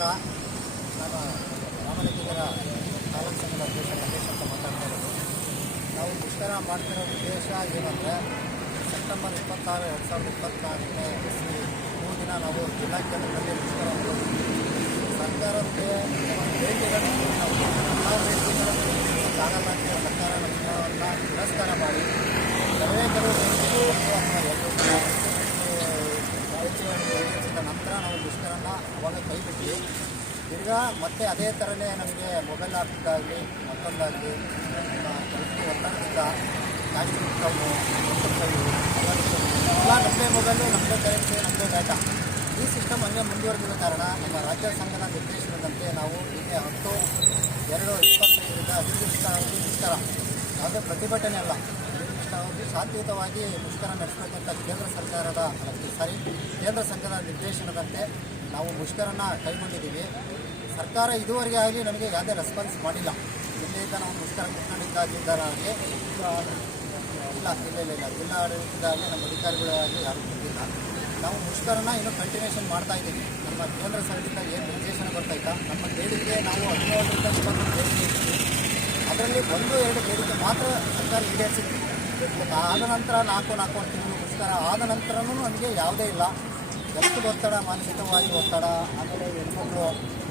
ನಮಸ್ಕಾರ ನಾನು ರಾಮಲಿಂಗರ ತಾಲೂಕು ಸಂಘದ ಅಧ್ಯಕ್ಷ ನಾವು ಮಾಡ್ತಿರೋ ಉದ್ದೇಶ ಏನಂದರೆ, ಸೆಪ್ಟೆಂಬರ್ ಇಪ್ಪತ್ತಾರು ಎರಡು ಸಾವಿರದ ಇಪ್ಪತ್ತಾರು ಮೂರು ದಿನ ನಾವು ಜಿಲ್ಲಾ ನಾವು ಬೇಡಿಕೆಗಳನ್ನು ಆಗಲ್ಲ ಅಂತ ಹೇಳಿ ಸರ್ಕಾರ ನಮ್ಮನ್ನ ತಿರಸ್ಕಾರ ಮಾಡಿ ಅನೇಕರು ನಿಂತು ಬೇಡಿಕೆ ನಂತರ ನಾವು ಮುಷ್ಕರನ ಅವಾಗ ಕೈ ಬಿಟ್ಟು ತಿರ್ಗಾ ಮತ್ತೆ ಅದೇ ಥರನೇ ನಮಗೆ ಮೊಬೈಲ್ ಹಾಕಿದ್ದಾಗಲಿ ಮತ್ತೊಂದಾಗಲಿ, ಎಲ್ಲ ನಮ್ಮದೇ ಮೊಬೈಲು ನಮ್ಮದೇ ಕರೆನ್ಸಿ ನಮ್ಮದೇ ಡಾಟಾ ಈ ಸಿಸ್ಟಮ್ ಹಂಗೆ ಮುಂದುವರೆದಿರೋ ಕಾರಣ ನಮ್ಮ ರಾಜ್ಯ ಸಂಘನ ನಿರ್ದೇಶನದಂತೆ ನಾವು ನಿನ್ನೆ ಹತ್ತು, ಎರಡು, ಇಪ್ಪತ್ತೈದರಿಂದ ಅನಿರ್ದಿಷ್ಟಾವಧಿ ಮುಷ್ಕರ ಅದು ಪ್ರತಿಭಟನೆ ಅಲ್ಲ. ಅನಿರ್ದಿಷ್ಟಾವಧಿ ಶಾಂತಿಯುತವಾಗಿ ಮುಷ್ಕರ ನಡೆಸಬೇಕಂತ ಕೇಂದ್ರ ಸರ್ಕಾರದ, ಸಾರಿ, ಕೇಂದ್ರ ಸಂಘದ ನಿರ್ದೇಶನದಂತೆ ನಾವು ಮುಷ್ಕರನ ಕೈಗೊಂಡಿದ್ದೀವಿ. ಸರ್ಕಾರ ಇದುವರೆಗೆ ಆಗಲಿ ನಮಗೆ ಯಾವುದೇ ರೆಸ್ಪಾನ್ಸ್ ಮಾಡಿಲ್ಲ. ಎಲ್ಲಿಂದ ನಾವು ಮುಷ್ಕರ ಕೈಗೊಂಡಿದ್ದಾಗಿದ್ದಾರಾಗಲಿ ಇಲ್ಲ ಇಲ್ಲ ಇಲ್ಲ ಜಿಲ್ಲಾಡಳಿತದಾಗಲಿ ನಮ್ಮ ಅಧಿಕಾರಿಗಳಾಗಲಿ ಯಾರು ಬಂದಿಲ್ಲ. ನಾವು ಮುಷ್ಕರನ ಇನ್ನೂ ಕಂಟಿನ್ಯೂಷನ್ ಮಾಡ್ತಾ ಇದ್ದೀವಿ. ನಮ್ಮ ಕೇಂದ್ರ ಸರ್ಕಾರದಿಂದ ಏನು ನಿರ್ದೇಶನ ಬರ್ತಾಯಿಲ್ಲ ನಮ್ಮ ಬೇಡಿಕೆ ನಾವು ಹದಿನೇಳರಿಂದ ಬೇಡಿಕೆ ಅದರಲ್ಲಿ ಒಂದು, ಎರಡು ಬೇಡಿಕೆ ಮಾತ್ರ ಸರ್ಕಾರ ಈಡೇರಿಸಿದೆ. ಆದ ನಂತರ ನಾಲ್ಕು ನಾಲ್ಕು ತಿಂಗಳು ಮುಷ್ಕರ ಆದ ನಂತರನೂ ನಮಗೆ ಯಾವುದೇ ಇಲ್ಲ. ಎಷ್ಟು ಒತ್ತಡ, ಮಾನಸಿಕವಾಗಿ ಒತ್ತಡ, ಆಮೇಲೆ ಹೆಣ್ಮಕ್ಳು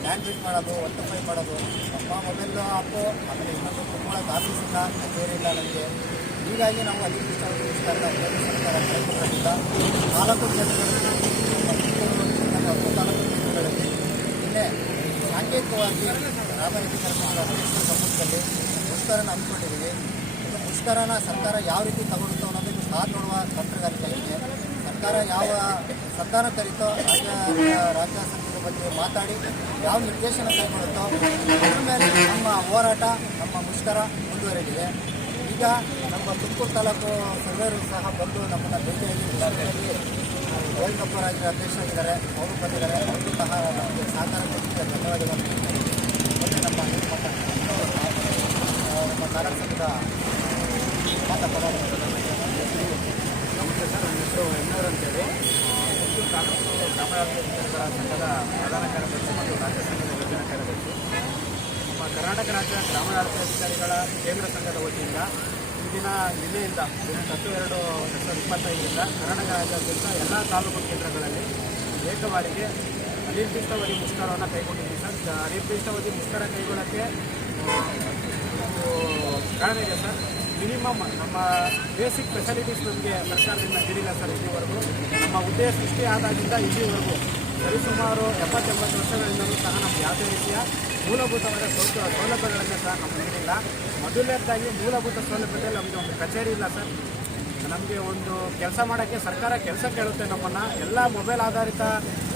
ಹ್ಯಾಂಡ್ ಮಾಡೋದು ಒತ್ತಡ ಮಾಡೋದು ನಮ್ಮ ಮೊಬೈಲು ಆಯಿತು ಆಮೇಲೆ ಇನ್ನೊಂದು ಕುತ್ಕೊಳ್ಳೋಕೆ ಕಾಫಿ ಇಲ್ಲ ಅಂತ ಬೇರೆ ನಮಗೆ. ಹೀಗಾಗಿ ನಾವು ಅಲ್ಲಿ ನಾಲ್ಕು ಕೇಂದ್ರಗಳಲ್ಲಿ ನಿನ್ನೆ ಸಾಂಕೇತಿಕವಾಗಿ ಮುಷ್ಕರನ ಹಮ್ಮಿಕೊಂಡಿದ್ದೀವಿ. ಮುಷ್ಕರನ ಸರ್ಕಾರ ಯಾವ ರೀತಿ ತಗೊಳ್ತು ಅನ್ನೋದು ಕಾದು ನೋಡುವ ತಂತ್ರಗಾರಿಕೆ ಸರ್ಕಾರ ಯಾವ ಸರ್ಕಾರ ಕರೀತೋ ರಾಜ್ಯ ರಾಜ್ಯ ಬಗ್ಗೆ ಮಾತಾಡಿ ಯಾವ ನಿರ್ದೇಶನ ಕೈಗೊಳ್ಳುತ್ತೋ ನಮ್ಮ ಹೋರಾಟ, ನಮ್ಮ ಮುಷ್ಕರ ಮುಂದುವರೆದಿದೆ. ಈಗ ನಮ್ಮ ತುಮಕೂರು ತಾಲೂಕು ಸರ್ವೇರು ಸಹ ಬಂದು ನಮ್ಮನ್ನು ಭೇಟಿಯಾಗಿ ವೇಣುಗೋಪಾಲರಾಜ ಅಧ್ಯಕ್ಷರಾಗಿದ್ದಾರೆ ಅವರು ಬಂದಿದ್ದಾರೆ ಅವರು ಸಹ ಸಹಕಾರ ಕೊಟ್ಟಿದ್ದೆ ಧನ್ಯವಾದಗಳು ಮತ್ತೆ ನಮ್ಮ ನಮ್ಮ ತಾಲೂಕು ಸಂಘದ ಮಾತಾ ಕರ್ನಾಟಕ ರಾಜ್ಯ ಗ್ರಾಮೀಣಾಭಿವೃದ್ಧಿ ಅಧಿಕಾರಿಗಳ ಕೇಂದ್ರ ಸಂಘದ ವತಿಯಿಂದ ಈ ದಿನ ನಿನ್ನೆಯಿಂದ ಹತ್ತು ಎರಡು ಎರಡು ಸಾವಿರದ ಇಪ್ಪತ್ತೈದರಿಂದ ಕರ್ನಾಟಕ ರಾಜ್ಯಾದ್ಯಂತ ಎಲ್ಲ ತಾಲೂಕು ಕೇಂದ್ರಗಳಲ್ಲಿ ಏಕವಾರಿಗೆ ಅನಿರ್ದಿಷ್ಟಾವಧಿ ಮುಷ್ಕರವನ್ನು ಕೈಗೊಂಡಿದ್ದೀವಿ. ಸರ್ ಅನಿರ್ದಿಷ್ಟಾವಧಿ ಮುಷ್ಕರ ಕೈಗೊಳ್ಳೋಕ್ಕೆ ಕಾರಣ ಇದೆ ಸರ್. ಮಿನಿಮಮ್ ನಮ್ಮ ಬೇಸಿಕ್ ಫೆಸಿಲಿಟೀಸ್ ನಮಗೆ ಸರ್ಕಾರದಿಂದ ನೀಡಿಲ್ಲ ಸರ್ ಇಲ್ಲಿವರೆಗೂ. ನಮ್ಮ ಹುದ್ದೆ ಸೃಷ್ಟಿ ಆದಾಗಿಂದ ಇಲ್ಲಿವರೆಗೂ ಸರಿಸುಮಾರು ಎಪ್ಪತ್ತೆಂಬತ್ತು ವರ್ಷಗಳಿಂದಲೂ ಸಹ ನಮ್ಗೆ ಯಾವುದೇ ರೀತಿಯ ಮೂಲಭೂತವಾದ ಸೌಕ ಸೌಲಭ್ಯಗಳನ್ನು ಸಹ ನಮ್ಗೆ ನೀಡಿಲ್ಲ. ಮೊದಲನೇದಾಗಿ ಮೂಲಭೂತ ಸೌಲಭ್ಯದಲ್ಲಿ ನಮಗೆ ಒಂದು ಕಚೇರಿ ಇಲ್ಲ ಸರ್. ನಮಗೆ ಒಂದು ಕೆಲಸ ಮಾಡೋಕ್ಕೆ ಸರ್ಕಾರ ಕೆಲಸ ಕೇಳುತ್ತೆ ನಮ್ಮನ್ನು. ಎಲ್ಲ ಮೊಬೈಲ್ ಆಧಾರಿತ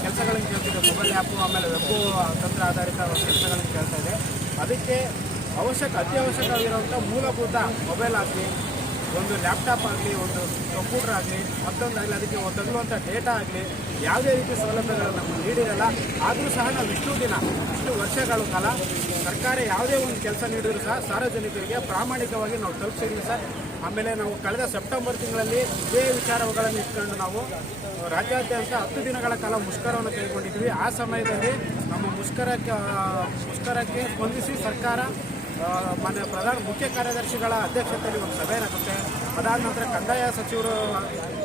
ಕೆಲಸಗಳನ್ನು ಕೇಳ್ತಿದೆ. ಮೊಬೈಲ್ ಆ್ಯಪು ಆಮೇಲೆ ವೆಬ್ಬು ತಂತ್ರ ಆಧಾರಿತ ಕೆಲಸಗಳನ್ನು ಕೇಳ್ತಾ ಇದೆ. ಅದಕ್ಕೆ ಅವಶ್ಯಕ, ಅತ್ಯವಶ್ಯಕವಾಗಿರುವಂಥ ಮೂಲಭೂತ ಮೊಬೈಲ್ ಆಗಲಿ, ಒಂದು ಲ್ಯಾಪ್ಟಾಪ್ ಆಗಲಿ, ಒಂದು ಕಂಪ್ಯೂಟರ್ ಆಗಲಿ ಮತ್ತೊಂದಾಗಲಿ ಅದಕ್ಕೆ ತರುವಂಥ ಡೇಟಾ ಆಗಲಿ, ಯಾವುದೇ ರೀತಿ ಸೌಲಭ್ಯಗಳನ್ನು ನಮಗೆ ನೀಡಿರಲ್ಲ. ಆದರೂ ಸಹ ನಾವು ಇಷ್ಟು ದಿನ, ಇಷ್ಟು ವರ್ಷಗಳ ಕಾಲ ಸರ್ಕಾರ ಯಾವುದೇ ಒಂದು ಕೆಲಸ ನೀಡಿದ್ರೂ ಸಹ ಸಾರ್ವಜನಿಕರಿಗೆ ಪ್ರಾಮಾಣಿಕವಾಗಿ ನಾವು ತಲುಪಿಸಿದ್ವಿ ಸರ್. ಆಮೇಲೆ ನಾವು ಕಳೆದ ಸೆಪ್ಟೆಂಬರ್ ತಿಂಗಳಲ್ಲಿ ಇದೇ ವಿಚಾರಗಳನ್ನು ಇಟ್ಕೊಂಡು ನಾವು ರಾಜ್ಯಾದ್ಯಂತ ಹತ್ತು ದಿನಗಳ ಕಾಲ ಮುಷ್ಕರವನ್ನು ಕೈಗೊಂಡಿದ್ವಿ ಆ ಸಮಯದಲ್ಲಿ ನಮ್ಮ ಮುಷ್ಕರಕ್ಕೆ ಮುಷ್ಕರಕ್ಕೆ ಸ್ಪಂದಿಸಿ ಸರ್ಕಾರ ಮಾನ್ಯ ಪ್ರಧಾನ ಮುಖ್ಯ ಕಾರ್ಯದರ್ಶಿಗಳ ಅಧ್ಯಕ್ಷತೆಯಲ್ಲಿ ಒಂದು ಸಭೆ ಆಗುತ್ತೆ ಅದಾದ ನಂತರ ಕಂದಾಯ ಸಚಿವರು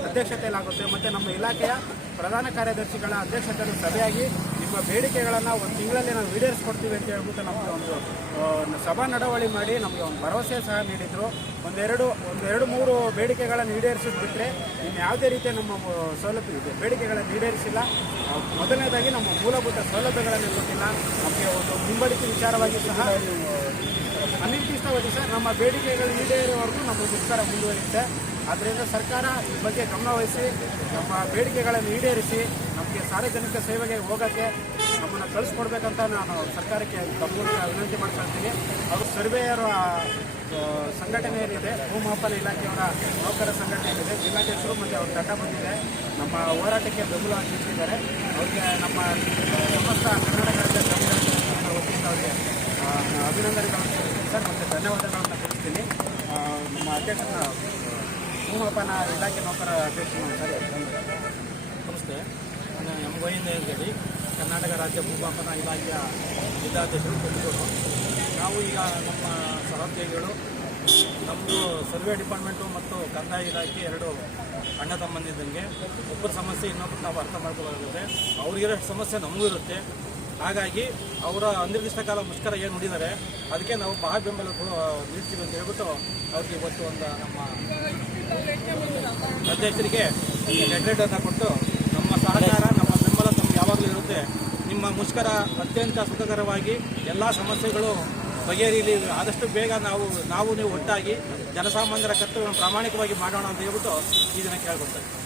ಅಧ್ಯಕ್ಷತೆಯಲ್ಲಾಗುತ್ತೆ. ಮತ್ತು ನಮ್ಮ ಇಲಾಖೆಯ ಪ್ರಧಾನ ಕಾರ್ಯದರ್ಶಿಗಳ ಅಧ್ಯಕ್ಷತೆಯಲ್ಲಿ ಸಭೆಯಾಗಿ ನಿಮ್ಮ ಬೇಡಿಕೆಗಳನ್ನು ಒಂದು ತಿಂಗಳಲ್ಲಿ ನಾವು ಈಡೇರಿಸ್ಕೊಡ್ತೀವಿ ಅಂತ ಹೇಳ್ಬಿಟ್ಟು ನಮಗೆ ಒಂದು ಒಂದು ಸಭಾ ನಡವಳಿ ಮಾಡಿ ನಮಗೆ ಒಂದು ಭರವಸೆ ಸಹ ನೀಡಿದರು. ಒಂದೆರಡು ಒಂದೆರಡು ಮೂರು ಬೇಡಿಕೆಗಳನ್ನು ಈಡೇರಿಸಿದ್ ಬಿಟ್ಟರೆ ಇನ್ನು ಯಾವುದೇ ರೀತಿಯ ನಮ್ಮ ಸೌಲಭ್ಯ ಇದೆ ಬೇಡಿಕೆಗಳನ್ನು ಈಡೇರಿಸಿಲ್ಲ. ಮೊದಲನೇದಾಗಿ ನಮ್ಮ ಮೂಲಭೂತ ಸೌಲಭ್ಯಗಳನ್ನು ನೀಡಿಲ್ಲ ನಮಗೆ ಒಂದು ಮುಂಬಡಿಕೆ ವಿಚಾರವಾಗಿ ಸಹ ಅನಿರ್ದಿಷ್ಟವಾಗಿ ಸರ್ ನಮ್ಮ ಬೇಡಿಕೆಗಳು ಈಡೇರುವವರೆಗೂ ನಮ್ಮ ಮುಷ್ಕರ ಮುಂದುವರಿಯುತ್ತೆ. ಆದ್ದರಿಂದ ಸರ್ಕಾರ ಈ ಬಗ್ಗೆ ಗಮನವಹಿಸಿ ನಮ್ಮ ಬೇಡಿಕೆಗಳನ್ನು ಈಡೇರಿಸಿ ನಮಗೆ ಸಾರ್ವಜನಿಕ ಸೇವೆಗೆ ಹೋಗೋಕ್ಕೆ ನಮ್ಮನ್ನು ಕಳಿಸ್ಕೊಡ್ಬೇಕಂತ ನಾನು ಸರ್ಕಾರಕ್ಕೆ ವಿನಂತಿ ಮಾಡ್ಕೊಳ್ತೀನಿ ಅದು ಸರ್ವೇಯರ ಸಂಘಟನೆ ಏನಿದೆ ಭೂಮಾಪನ ಇಲಾಖೆಯವರ ನೌಕರ ಸಂಘಟನೆ ಏನಿದೆ ಜಿಲ್ಲಾಧ್ಯಕ್ಷರು ಮತ್ತು ಅವರು ತಂಡ ಬಂದಿದೆ. ನಮ್ಮ ಹೋರಾಟಕ್ಕೆ ಬೆಂಬಲ ನಿಂತಿದ್ದಾರೆ ಮತ್ತು ನಮ್ಮ ಧನ್ಯವಾದಗಳನ್ನು ಆ, ನಮ್ಮ ಅಧ್ಯಕ್ಷ ಭೂಮಾಪನ ಇಲಾಖೆ ನೌಕರ ಅಧ್ಯಕ್ಷರು ವೈನ್ ಹೇಳಿ ಕರ್ನಾಟಕ ರಾಜ್ಯ ಭೂಮಾಪನ ಇಲಾಖೆಯ ಜಿಲ್ಲಾಧ್ಯಕ್ಷರು ಕೊಟ್ಟುಕೊಂಡು ನಾವು ಈಗ ನಮ್ಮ ಸಹೋದ್ಯೋಗಿಗಳು ನಮ್ಮದು ಸರ್ವೆ ಡಿಪಾರ್ಟ್ಮೆಂಟು ಮತ್ತು ಕಂದಾಯ ಇಲಾಖೆ ಎರಡು ಅಣ್ಣ ತಮ್ಮಂದಿದ್ದಂಗೆ ಒಬ್ಬರ ಸಮಸ್ಯೆ ಇನ್ನೊಬ್ಬರು ನಾವು ಅರ್ಥ ಮಾಡ್ಕೊಳ್ಳೋದಿದೆ ಅವ್ರಿಗಿರೋ ಸಮಸ್ಯೆ ನಮಗೂ ಇರುತ್ತೆ. ಹಾಗಾಗಿ ಅವರ ಅನಿರ್ದಿಷ್ಟ ಕಾಲ ಮುಷ್ಕರ ಏನು ನುಡಿದ್ದಾರೆ ಅದಕ್ಕೆ ನಾವು ಬಹಳ ಬೆಂಬಲ ನೀಡ್ತೀವಿ ಅಂತ ಹೇಳ್ಬಿಟ್ಟು ಅವ್ರಿಗೆ ಇವತ್ತು ಒಂದು ನಮ್ಮ ಅಧ್ಯಕ್ಷರಿಗೆ ಅನ್ನು ಕೊಟ್ಟು ನಮ್ಮ ಸಹಕಾರ ಇರುತ್ತೆ ನಿಮ್ಮ ಮುಷ್ಕರ ಅತ್ಯಂತ ಸುಖಕರವಾಗಿ ಎಲ್ಲ ಸಮಸ್ಯೆಗಳು ಬಗೆಹರಿಯಲಿ ಆದಷ್ಟು ಬೇಗ ನಾವು ನಾವು ನೀವು ಒಟ್ಟಾಗಿ ಜನಸಾಮಾನ್ಯರ ಕರ್ತವ್ಯವನ್ನು ಪ್ರಾಮಾಣಿಕವಾಗಿ ಮಾಡೋಣ ಅಂತ ಹೇಳ್ಬಿಟ್ಟು ಈ ದಿನ ಕೇಳ್ಕೊಳ್ತಾರೆ